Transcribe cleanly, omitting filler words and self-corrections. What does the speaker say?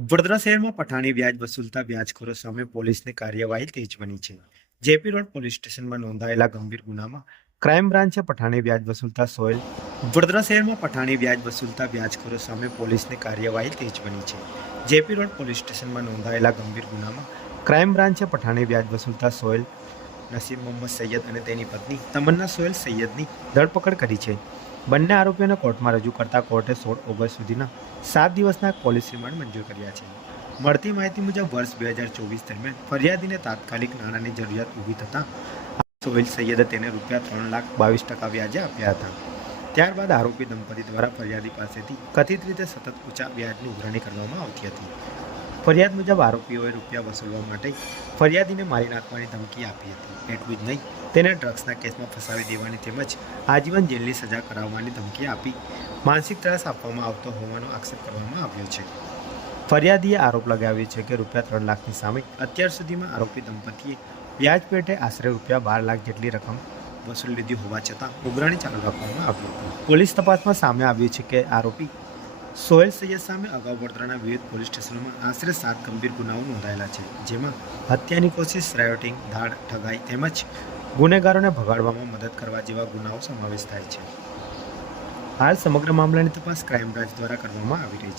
વડોદરા શહેરમાં પઠાણી વ્યાજ વસૂલતા વ્યાજખોરો સામે પોલીસની કાર્યવાહી તેજ બની છે. જેપી રોડ પોલીસ સ્ટેશનમાં નોંધાયેલા ગંભીર ગુનામાં ક્રાઇમ બ્રાન્ચે પઠાણી વ્યાજ વસૂલતા સોહેલ વડોદરા શહેરમાં પઠાણી વ્યાજ વસૂલતા વ્યાજખોરો સામે પોલીસની કાર્યવાહી તેજ બની છે. જેપી રોડ પોલીસ સ્ટેશનમાં નોંધાયેલા ગંભીર ગુનામાં ક્રાઇમ બ્રાન્ચે પઠાણી વ્યાજ વસૂલતા સોહેલ નસીમ મોહમ્મદ સૈયદ અને તેની પત્ની તમન્ના સોહેલ સૈયદની ધરપકડ કરી છે. બંને આરોપીઓને કોર્ટમાં રજૂ કરતા કોર્ટે 16 ઓગસ્ટ સુધીના 7 દિવસના પોલીસ રિમાન્ડ મંજૂર કર્યા છે. મળતી માહિતી મુજબ વર્ષ 2024 દરમિયાન ફરિયાદીને તાત્કાલિક નાણાંની જરૂરિયાત ઊભી થતાં સોહેલ સૈયદે તેને ₹3,22,00,000 વ્યાજે આપ્યા હતા. ત્યારબાદ આરોપી દંપતી દ્વારા ફરિયાદી પાસેથી કથિત રીતે સતત ઊંચા વ્યાજની ઉઘરાણી કરવામાં આવતી હતી. ફરિયાદ મુજબ આરોપીઓએ રૂપિયા વસૂલવા માટે ફરિયાદીને મારી નાખવાની ધમકી આપી હતી. એટલું જ નહીં, તેને ડ્રગ્સના કેસમાં ફસાવી દેવાની તેમજ આજીવન જેલની સજા કરાવવાની ધમકી આપી માનસિક ત્રાસ આપવામાં આવતો હોવાનો આક્ષેપ કરવામાં આવ્યો છે. ફરિયાદીએ આરોપ લગાવ્યો છે કે ₹3 લાખની સામે અત્યાર સુધીમાં આરોપી દંપતીએ વ્યાજ પેટે આશરે ₹12 લાખ જેટલી રકમ વસૂલ લીધી હોવા છતાં ઉઘરાણી ચાલુ રાખવામાં આવી હતી. પોલીસ તપાસમાં સામે આવ્યું છે કે આરોપી સોહેલ સૈયદ સામે અગાઉ વડોદરાના વિવિધ પોલીસ સ્ટેશનોમાં આશરે 7 ગંભીર ગુનાઓ નોંધાયેલા છે, જેમાં હત્યાની કોશિશ, રાયોટિંગ, ધાડ, ઠગાઈ તેમજ ગુનેગારોને ભગાડવામાં મદદ કરવા જેવા ગુનાઓ સમાવેશ થાય છે. હાલ સમગ્ર મામલાની તપાસ ક્રાઇમ બ્રાન્ચ દ્વારા કરવામાં આવી રહી છે.